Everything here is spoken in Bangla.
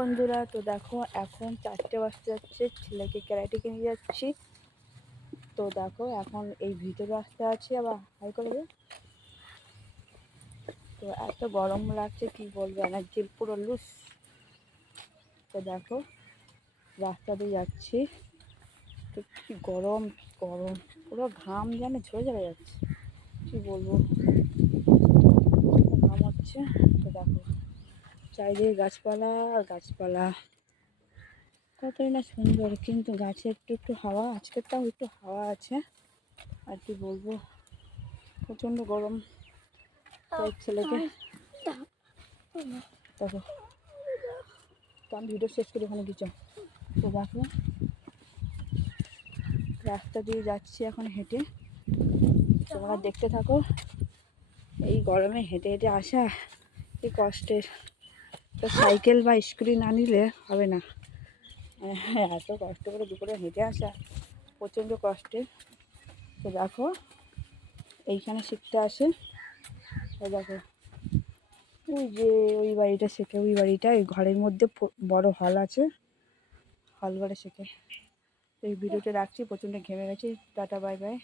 বন্ধুরা, তো দেখো এখন 4টে বাজতে যাচ্ছে, ছেলেকে ক্যারাটেকে নিয়ে যাচ্ছি। তো দেখো এখন এই ভিতরে আসতে আছি, আবার হাই করে দে। তো এত গরম লাগছে কি বলবো, এনার্জির পুরো লুজ। তো দেখো রাস্তা দিয়ে যাচ্ছি, তো কি গরম কি গরম, পুরো ঘাম যেন ঝরে ঝরে যাচ্ছে, কি বলবো, ঘাম হচ্ছে। তো দেখো চারিদিকে গাছপালা আর গাছপালা, কতই না সুন্দর, কিন্তু গাছে একটু একটু হাওয়া, আজকের তাও একটু হাওয়া আছে। আর কি বলবো, প্রচণ্ড গরম। তো ছেলেকে দেখো, তো আমি ভিডিও শেষ করি ওখানে কিছু। তো দেখো রাস্তা দিয়ে যাচ্ছি এখন হেঁটে, তোমরা দেখতে থাকো। এই গরমে হেঁটে হেঁটে আসা কি কষ্টের, তো সাইকেল বা স্কুটি না নিলে হবে না। এত কষ্ট করে দুপুরে হেঁটে আসা প্রচণ্ড কষ্টের। তো দেখো এইখানে শিখতে আসে, তো দেখো ওই যে ওই বাড়িটা শেখে, ওই বাড়িটা ওই ঘরের মধ্যে বড় হল আছে, হল ঘরে শেখে। তো এই ভিডিওটা রাখছি, প্রচণ্ড ঘেমে গেছি, টাটা বাই বাই।